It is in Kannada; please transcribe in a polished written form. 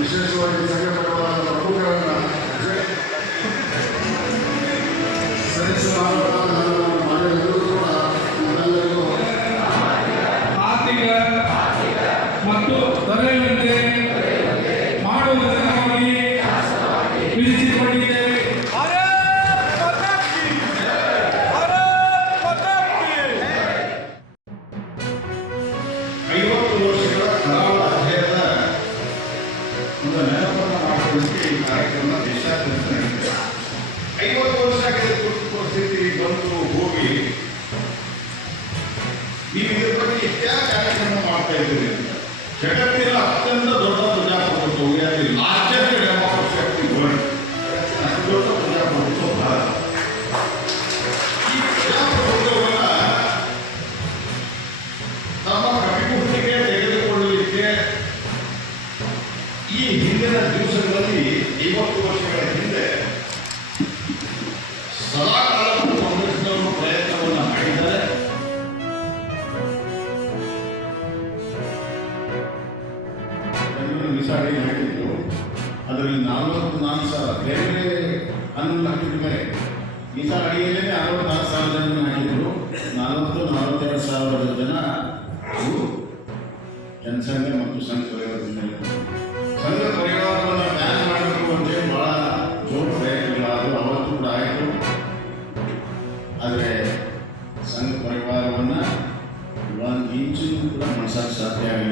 ವಿಶೇಷವಾಗಿ ಸಂಘಟನೆಗಳ ಪ್ರಮುಖರನ್ನ ಮಾಡಿದ್ರು ಕೂಡ ನಮ್ಮೆಲ್ಲರಿಗೂ ಆರ್ಥಿಕ ಮತ್ತು ದೊರೆಯುವಂತೆ ಮಾಡುವ ಕ್ರಮವಾಗಿ ವಿಧಿಸಿಕೊಂಡಿದ್ದೇವೆ. 50 ವರ್ಷಗಳ ಕರಾವಳ ಅಧ್ಯಯನದ ಒಂದು ನೆನಪನ್ನು ಮಾಡಿಕೊಳ್ಳಿಕ್ಕೆ ಈ ಕಾರ್ಯಕ್ರಮ ದೇಶಾದ್ಯಂತ ನಡೆದಿದೆ. 50 ವರ್ಷ ಆಗಿದೆ ತುರ್ತು ಪರಿಸ್ಥಿತಿ ಬಂದು ಹೋಗಿ ನೀವು ಇದ್ರ ಬಗ್ಗೆ ಇತ್ಯಾದಿ ಕಾರ್ಯಕ್ರಮ ಮಾಡ್ತಾ ಇದ್ದೀರಿ ಅಂತ. ಜಗತ್ತಿನ ಅತ್ಯಂತ ದೊಡ್ಡ ಪ್ರಜಾಪ್ರಭುತ್ವ largest democracy of the world, ಅತಿ ದೊಡ್ಡ ಪ್ರಜಾಪ್ರಭುತ್ವ ಭಾರತ. ಈ ಪ್ರಜಾಪ್ರಭುತ್ವವನ್ನ ತಮ್ಮ ಕವಿಮೂರ್ತಿಗೆ ತೆಗೆದುಕೊಳ್ಳಲಿಕ್ಕೆ ಈ ಹಿಂದಿನ ದಿವಸಗಳಲ್ಲಿ 50 ವರ್ಷಗಳ ಹಿಂದೆ ಸದಾಕಾಲಕ್ಕೂ ಕಾಂಗ್ರೆಸ್ನವರು ಪ್ರಯತ್ನವನ್ನು ಮಾಡಿದ್ದಾರೆ. ಮಿಸಾಡಿ ಹಾಕಿದ್ರು, ಅದರಲ್ಲಿ 44,000 ಬೇರೆ ಹನ್ನೊಂದು ಹಾಕಿದ ಮೇಲೆ ಮೀಸಾ ಅಡಿಯಲ್ಲೇ 64,000 ಜನ ಹಾಕಿದ್ರು. 42,000 ಜನ ಜನಸಂಘ ಮತ್ತು ಸಂಘ ಪರಿವಾರದಿಂದ ಸಂಘ ಪರಿವಾರವನ್ನು ಬ್ಯಾನ್ ಮಾಡಬೇಕು ಅಂತೇಳಿ ಬಹಳ ಜೋರು ಪ್ರಯತ್ನಗಳಾದವು. ಅವತ್ತು ಕೂಡ ಆಯಿತು. ಆದರೆ ಸಂಘ ಪರಿವಾರವನ್ನು ಒಂದು ಇಂಚು ಕೂಡ ನಡೆಸೋಕ್ಕೆ ಸಾಧ್ಯ ಆಗಿಲ್ಲ.